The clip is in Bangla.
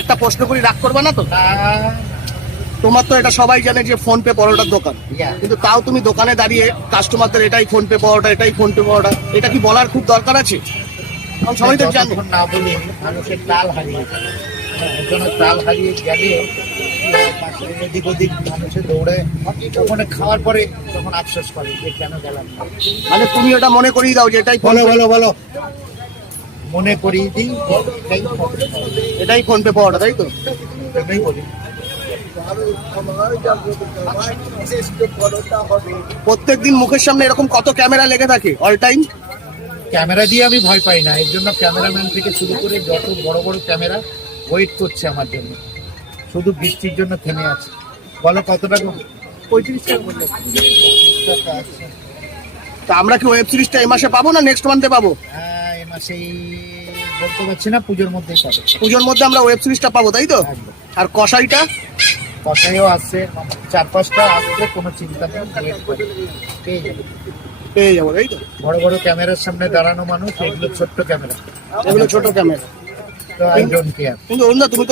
একটা প্রশ্ন করি, রাগ করবে না তো? তোমার তো এটা সবাই জানে যে ফোন পে পরোটার দোকান, কিন্তু তাও তুমি দোকানে দাঁড়িয়ে কাস্টমারদের এটাই ফোন পে পরোটা, এটাই ফোন পে পরোটা, এটা কি বলার খুব দরকার আছে? কারণ সবাই তো জানে। না বলে মানুষের তাল হারিয়ে তাল হারিয়ে গেলে এদিক ওদিক মানুষের দৌড়ে ওখানে খাওয়ার পরে তখন আফসোস করে যে কেন গেলাম না। মানে তুমি ওটা মনে করিয়ে দাও যে এটাই বলো মনে করিয়ে দিই এটাই ফোন পে পরোটা, তাই তো? এটাই বলি। প্রত্যেকদিন মুখের সামনে এরকম কত ক্যামেরা লেগে থাকে অল টাইম? ক্যামেরা দিয়ে আমি ভয় পাই না, এর জন্য ক্যামেরাম্যান থেকে শুরু করে যত বড় বড় ক্যামেরা ওয়েট করছে আমার জন্য, শুধু বৃষ্টির জন্য থেমে আছে। বলো কত টাকা? 35 টাকা বললে। তা আমরা কি ওয়েব সিরিজটা এই মাসে পাবো না নেক্সট মান্থে পাবো? হ্যাঁ, এ মাসেই বলতে পারছি না, পুজোর মধ্যেই পাবে। পুজোর মধ্যে আমরা ওয়েব সিরিজটা পাবো, তাই তো? আর কসাইটা? কসাইও আসছে, 4-5টা আসছে, কোনো চিন্তা নেই, ওয়েট করে পেয়ে যাবে। পেয়ে যাবো, তাই তো? বড় বড় ক্যামেরার সামনে দাঁড়ানো মানুষ, এগুলো ছোট্ট ক্যামেরা, এগুলো ছোট ক্যামেরা, তো আই ডোন্ট কেয়ার। কিন্তু অরুণদা তুমি তো